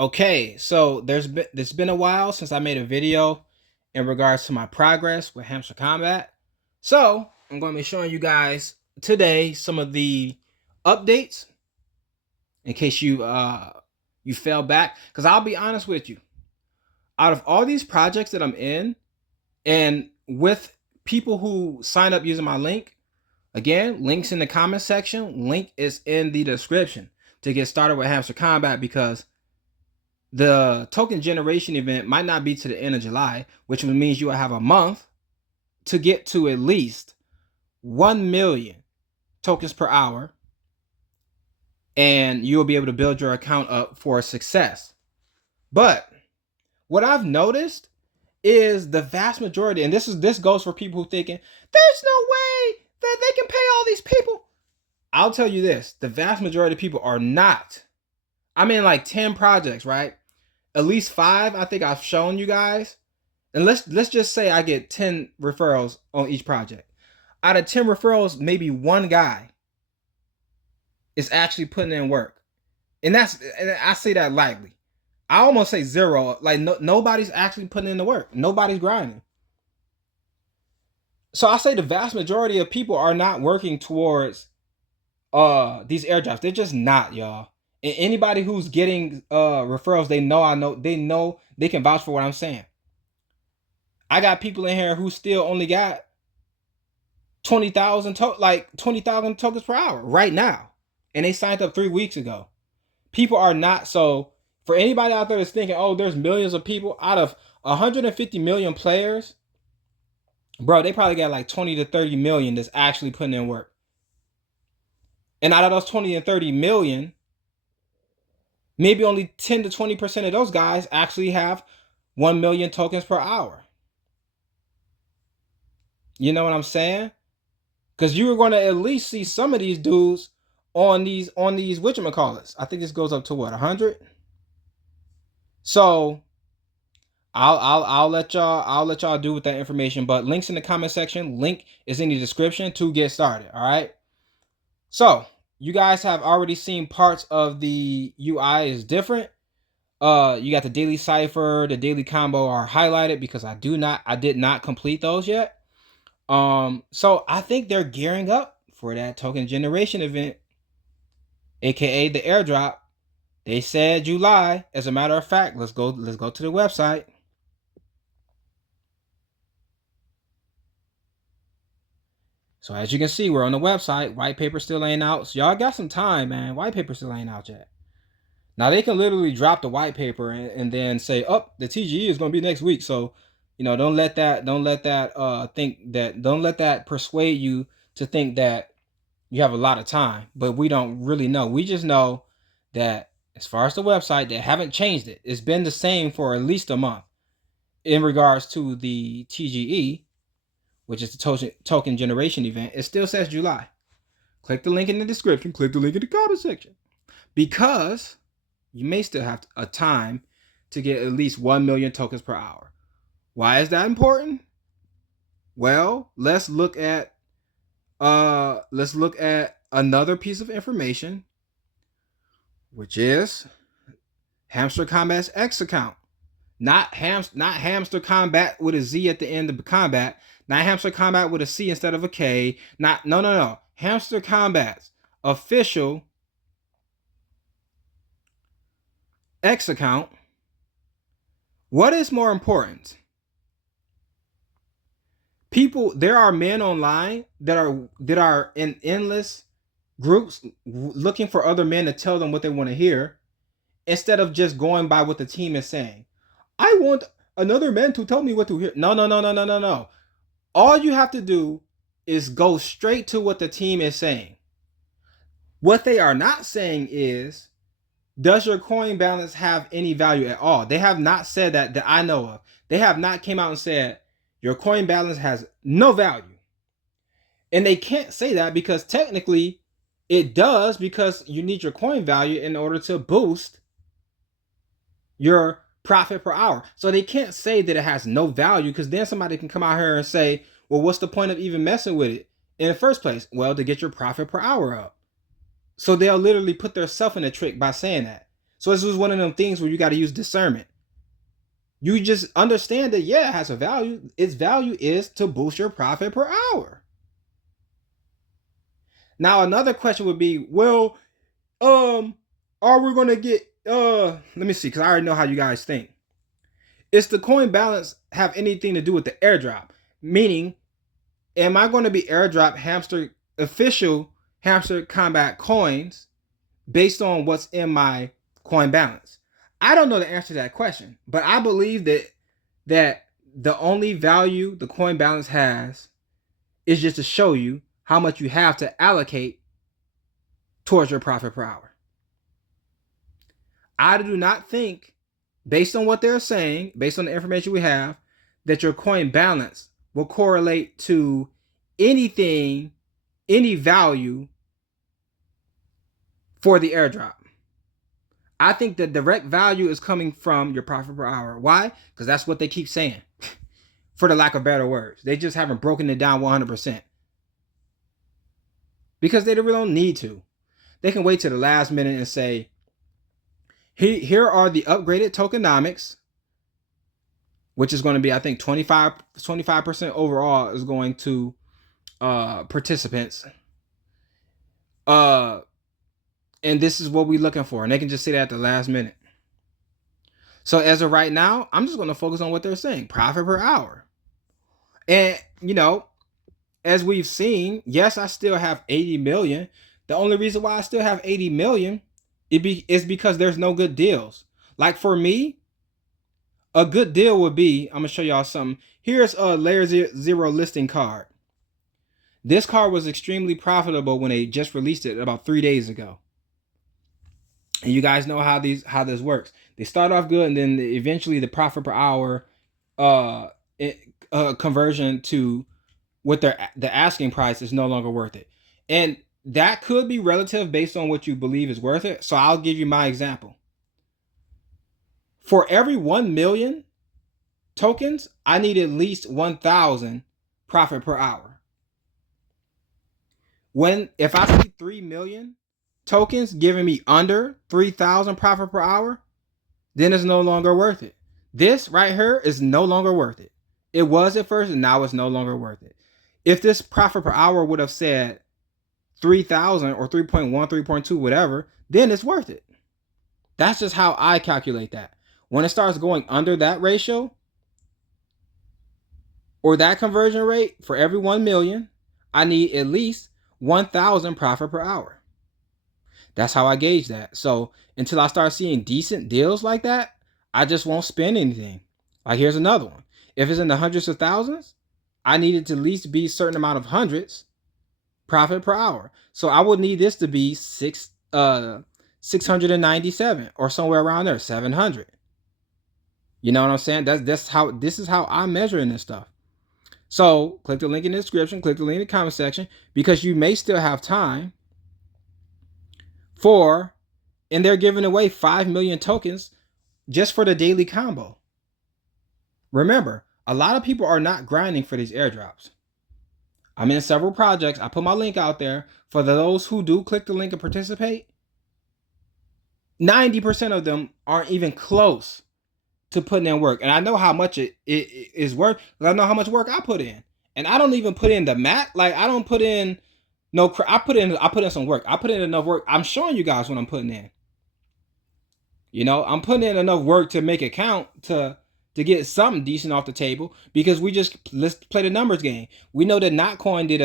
Okay, so it's been a while since I made a video in regards to my progress with Hamster Kombat. So I'm going to be showing you guys today some of the updates in case you fell back. Because I'll be honest with you, out of all these projects that I'm in, and with people who sign up using my link, again, links in the comment section, link is in the description to get started with Hamster Kombat because the token generation event might not be to the end of July, which means you will have a month to get to at least 1 million tokens per hour, and you'll be able to build your account up for success. But what I've noticed is the vast majority, and this goes for people who thinking there's no way that they can pay all these people. I'll tell you this, the vast majority of people are not. I'm in like 10 projects, right? At least 5 I think I've shown you guys. And let's just say I get 10 referrals on each project. Out of 10 referrals, maybe one guy is actually putting in work. And I say that lightly. I almost say zero. Like nobody's actually putting in the work. Nobody's grinding. So I say the vast majority of people are not working towards these airdrops. They're just not, y'all. And anybody who's getting referrals, they know they can vouch for what I'm saying. I got people in here who still only got 20,000 tokens per hour right now, and they signed up 3 weeks ago. People are not. So for anybody out there that's thinking, oh, there's millions of people out of 150 million players, bro, they probably got like 20 to 30 million that's actually putting in work. And out of those 20 and 30 million, maybe only 10 to 20% of those guys actually have 1 million tokens per hour. You know what I'm saying? Because you were going to at least see some of these dudes on these whatchamacallits. I think this goes up to what, 100? So I'll let y'all do with that information. But links in the comment section. Link is in the description to get started. All right. So you guys have already seen parts of the UI is different. You got the daily cipher, the daily combo are highlighted because I did not complete those yet. So I think they're gearing up for that token generation event, aka the airdrop. They said July. As a matter of fact, let's go to the website. So as you can see, we're on the website. White paper still ain't out. So y'all got some time, man. White paper still ain't out yet. Now they can literally drop the white paper and then say, "Oh, the TGE is going to be next week." So, don't let that don't let that persuade you to think that you have a lot of time. But we don't really know. We just know that as far as the website, they haven't changed it. It's been the same for at least a month in regards to the TGE, which is the token generation event. It still says July. Click the link in the description. Click the link in the comment section because you may still have a time to get at least 1 million tokens per hour. Why is that important? Well, let's look at another piece of information, which is Hamster Kombat's X account. Not Hamster Kombat with a Z at the end of combat. Not Hamster Kombat with a C instead of a K. No. Hamster Kombat's official X account. What is more important? There are men online that are in endless groups looking for other men to tell them what they want to hear instead of just going by what the team is saying. I want another man to tell me what to hear. No. All you have to do is go straight to what the team is saying. What they are not saying is, does your coin balance have any value at all? They have not said that I know of. They have not came out and said your coin balance has no value. And they can't say that because technically it does, because you need your coin value in order to boost your profit per hour. So they can't say that it has no value, because then somebody can come out here and say, well, what's the point of even messing with it in the first place? Well, to get your profit per hour up. So they'll literally put themselves in a trick by saying that. So this was one of them things where you got to use discernment. You just understand that, yeah, it has a value. Its value is to boost your profit per hour. Now, another question would be, well, are we going to get, let me see, because I already know how you guys think. Is the coin balance have anything to do with the airdrop? Meaning, am I going to be airdrop official Hamster Kombat coins based on what's in my coin balance? I don't know the answer to that question, but I believe that the only value the coin balance has is just to show you how much you have to allocate towards your profit per hour. I do not think, based on what they're saying, based on the information we have, that your coin balance will correlate to anything, any value for the airdrop. I think the direct value is coming from your profit per hour. Why? Because that's what they keep saying, for the lack of better words. They just haven't broken it down 100%. Because they really don't need to. They can wait to the last minute and say, here are the upgraded tokenomics, which is going to be, I think, 25% overall is going to participants. And this is what we're looking for. And they can just say that at the last minute. So as of right now, I'm just going to focus on what they're saying. Profit per hour. And, as we've seen, yes, I still have 80 million. The only reason why I still have 80 million is because there's no good deals. Like for me, a good deal would be, I'm going to show y'all something. Here's a layer 0 listing card. This card was extremely profitable when they just released it about 3 days ago. And you guys know how this works. They start off good, and then eventually the profit per hour conversion to what the asking price is no longer worth it. And that could be relative based on what you believe is worth it. So I'll give you my example. For every 1 million tokens, I need at least 1,000 profit per hour. If I see 3 million tokens giving me under 3,000 profit per hour, then it's no longer worth it. This right here is no longer worth it. It was at first, and now it's no longer worth it. If this profit per hour would have said 3,000 or 3.1, 3.2, whatever, then it's worth it. That's just how I calculate that. When it starts going under that ratio or that conversion rate, for every 1 million, I need at least 1,000 profit per hour. That's how I gauge that. So until I start seeing decent deals like that, I just won't spend anything. Like here's another one. If it's in the hundreds of thousands, I need it to at least be a certain amount of hundreds profit per hour. So I would need this to be 697 or somewhere around there, 700. You know what I'm saying? This is how I'm measuring this stuff. So click the link in the description, click the link in the comment section, because you may still have time and they're giving away 5 million tokens just for the daily combo. Remember, a lot of people are not grinding for these airdrops. I'm in several projects. I put my link out there. For those who do click the link and participate, 90% of them aren't even close to putting in work. And I know how much it is work, because I know how much work I put in. And I don't even put in the mat. Like I don't put in I put in some work. I put in enough work. I'm showing you guys what I'm putting in. I'm putting in enough work to make it count, to get something decent off the table, because let's play the numbers game. We know that Notcoin did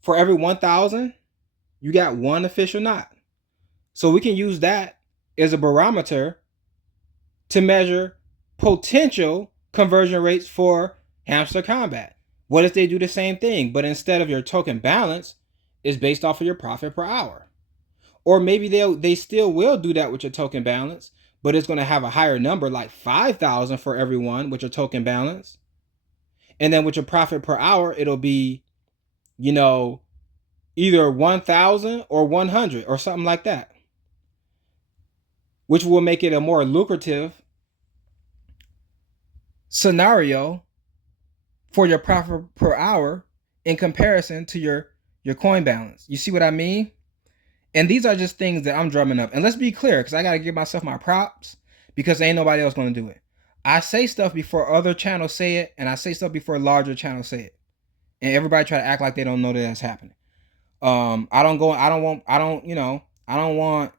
for every 1,000, you got one official knot. So we can use that as a barometer to measure potential conversion rates for Hamster Kombat. What if they do the same thing, but instead of your token balance, is based off of your profit per hour? Or maybe they still will do that with your token balance, but it's going to have a higher number, like 5,000 for everyone with your token balance. And then with your profit per hour, it'll be, either 1,000 or 100 or something like that, which will make it a more lucrative scenario for your profit per hour in comparison to your coin balance. You see what I mean? And these are just things that I'm drumming up. And let's be clear, because I got to give myself my props, because ain't nobody else going to do it. I say stuff before other channels say it, and I say stuff before larger channels say it. And everybody try to act like they don't know that that's happening. I don't want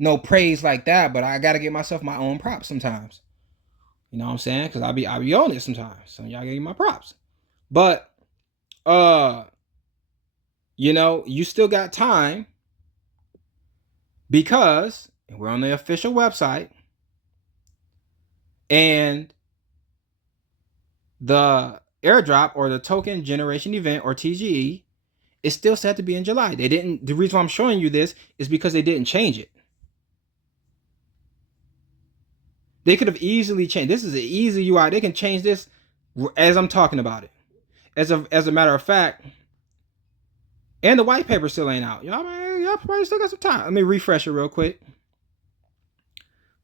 no praise like that, but I got to give myself my own props sometimes. You know what I'm saying? Because I be on it sometimes. So y'all gotta give my props. But you still got time, because we're on the official website, and the airdrop, or the token generation event, or TGE, is still set to be in July. The reason why I'm showing you this is because they didn't change it. They could have easily changed. This is an easy UI. They can change this as I'm talking about it. As a matter of fact, and the white paper still ain't out. Y'all probably still got some time. Let me refresh it real quick.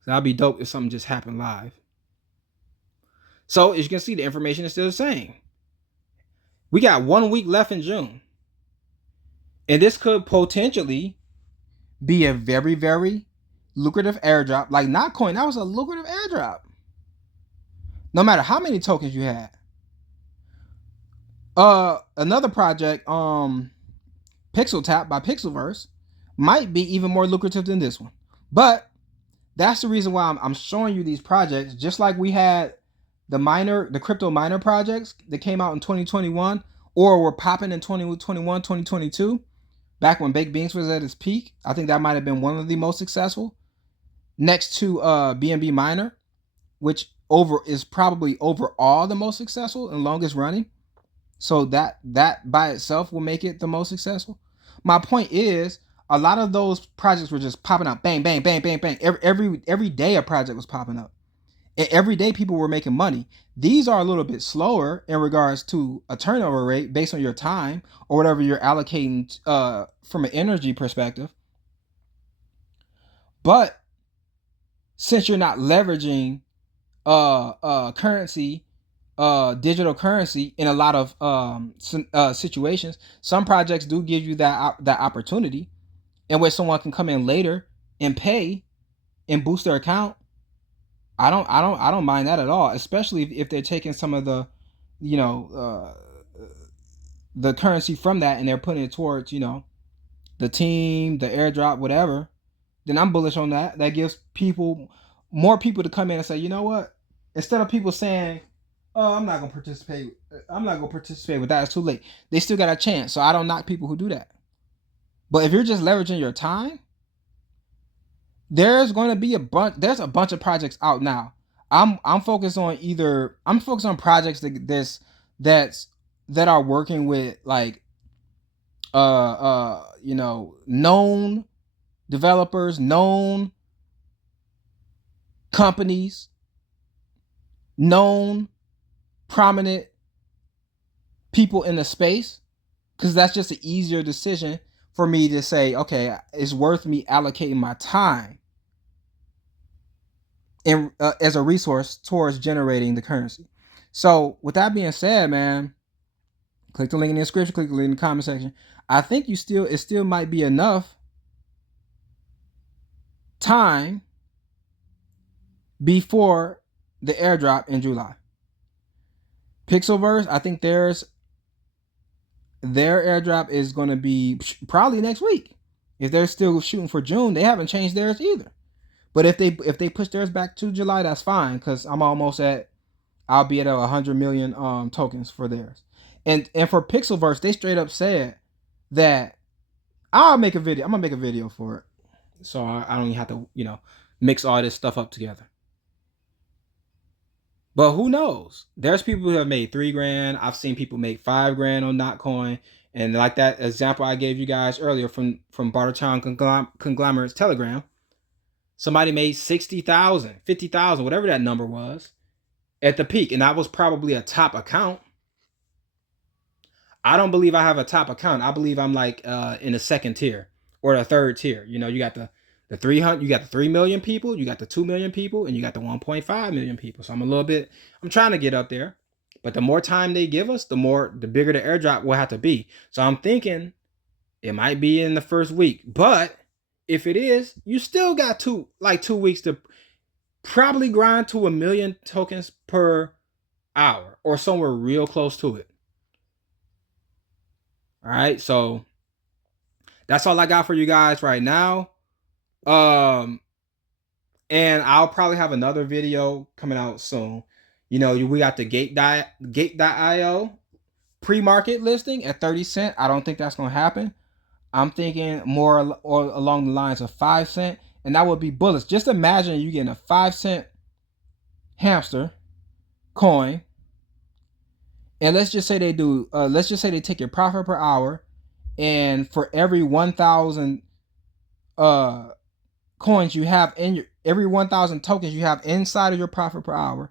That'd be dope if something just happened live. So as you can see, the information is still the same. We got 1 week left in June. And this could potentially be a very, very lucrative airdrop. Like Notcoin, that was a lucrative airdrop. No matter how many tokens you had. Another project, Pixel Tap by Pixelverse, might be even more lucrative than this one. But that's the reason why I'm showing you these projects. Just like we had the crypto miner projects that came out in 2021, or were popping in 2021, 2022, back when Baked Beans was at its peak. I think that might have been one of the most successful, next to BNB Miner, which is probably overall the most successful and longest running. So that by itself will make it the most successful. My point is, a lot of those projects were just popping up, bang, bang, bang, bang, bang. Every day a project was popping up, and every day people were making money. These are a little bit slower in regards to a turnover rate based on your time or whatever you're allocating from an energy perspective. But since you're not leveraging currency, digital currency in a lot of situations, some projects do give you that opportunity, in which someone can come in later and pay and boost their account. I don't mind that at all, especially if they're taking some of the, the currency from that, and they're putting it towards, the team, the airdrop, whatever. Then I'm bullish on that. That gives more people to come in and say, you know what? Instead of people saying, "Oh, I'm not gonna participate. I'm not gonna participate with that. It's too late." They still got a chance. So I don't knock people who do that. But if you're just leveraging your time, there's going to be there's a bunch of projects out now. I'm focused on projects that are working with, like, known developers, known companies, known prominent people in the space, because that's just an easier decision for me to say, okay, it's worth me allocating my time in as a resource towards generating the currency. So with that being said, man, click the link in the description, click the link in the comment section. I think it still might be enough time before the airdrop in July. Pixelverse, I think their airdrop is going to be probably next week. If they're still shooting for June, they haven't changed theirs either. But if they push theirs back to July, that's fine, because I'll be at 100 million tokens for theirs. And for Pixelverse, they straight up said that I'm gonna make a video for it, so I don't even have to mix all this stuff up together. But who knows? There's people who have made $3,000. I've seen people make $5,000 on Notcoin. And like that example I gave you guys earlier from Bartertown Conglomerate's Telegram, somebody made 60,000, 50,000, whatever that number was, at the peak. And that was probably a top account. I don't believe I have a top account. I believe I'm like in the second tier or the third tier. You got the 300, you got the 3 million people, you got the 2 million people, and you got the 1.5 million people. So I'm trying to get up there. But the more time they give us, the bigger the airdrop will have to be. So I'm thinking it might be in the first week. But If it is, you still got 2 weeks to probably grind to 1 million tokens per hour or somewhere real close to it. All right, so that's all I got for you guys right now. And I'll probably have another video coming out soon. You know, we got the Gate.io pre-market listing at 30 cents. I don't think that's gonna happen. I'm thinking more or along the lines of 5 cents, and that would be bullish. Just imagine you getting a 5 cent hamster coin, and let's just say they do. Let's just say they take your profit per hour, and for every 1,000 coins you have in your every 1,000 tokens you have inside of your profit per hour,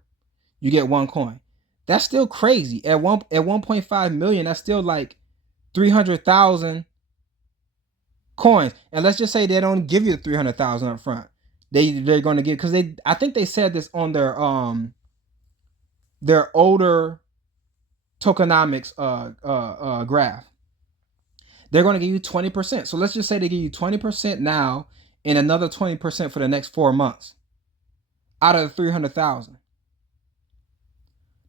you get 1 coin. That's still crazy. At 1.5 million, that's still like 300,000 coins. And let's just say they don't give you the 300,000 up front. They're going to get, because I think they said this on their older tokenomics graph. They're going to give you 20%. So let's just say they give you 20% now and another 20% for the next 4 months out of the 300,000.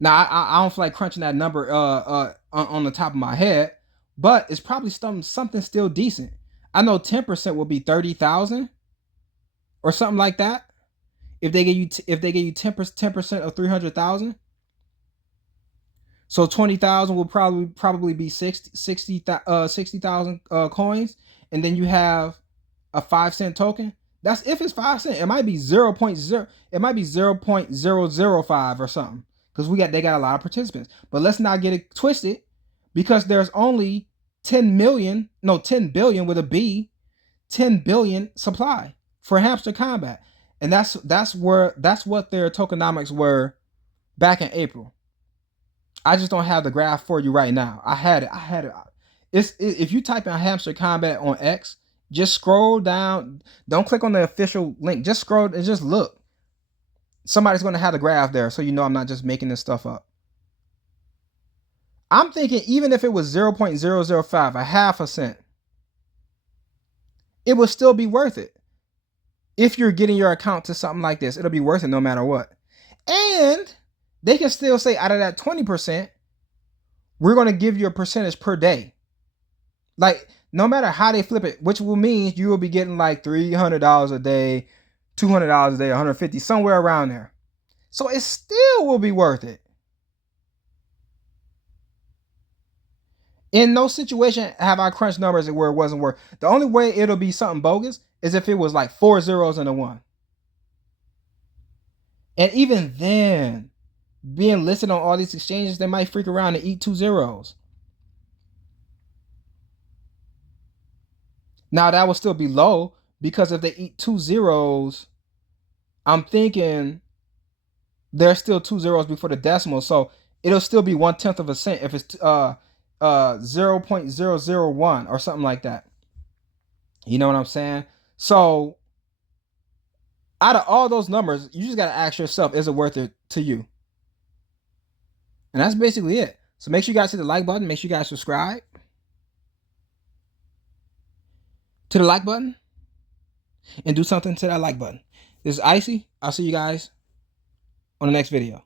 Now I don't feel like crunching that number on the top of my head, but it's probably something still decent. I know 10% will be 30,000 or something like that. If they give you 10% of 300,000, so 20,000 will probably be 60,000 coins, and then you have a 5 cent token. That's if it's 5 cents. It might be 0.0. It might be 0.005 or something, because they got a lot of participants. But let's not get it twisted, because there's only 10 billion with a B, 10 billion supply for Hamster Kombat, and that's what their tokenomics were back in April. I just don't have the graph for you right now. I had it. If you type in Hamster Kombat on X, just scroll down. Don't click on the official link. Just scroll and just look. Somebody's going to have the graph there, so you know I'm not just making this stuff up. I'm thinking even if it was 0.005, a half a cent, it would still be worth it. If you're getting your account to something like this, it'll be worth it no matter what. And they can still say out of that 20%, we're going to give you a percentage per day. Like, no matter how they flip it, which will mean you will be getting like $300 a day, $200 a day, $150, somewhere around there. So it still will be worth it. In no situation have I crunched numbers where it wasn't worth. The only way it'll be something bogus is if it was like 4 zeros and a 1. And even then, being listed on all these exchanges, they might freak around and eat 2 zeros. Now that will still be low, because if they eat 2 zeros, I'm thinking there's still 2 zeros before the decimal, so it'll still be 1/10 of a cent if it's 0.001 or something like that. You know what I'm saying? So out of all those numbers, you just got to ask yourself, is it worth it to you? And that's basically it. So make sure you guys hit the like button. Make sure you guys subscribe to the like button and do something to that like button. This is Icy. I'll see you guys on the next video.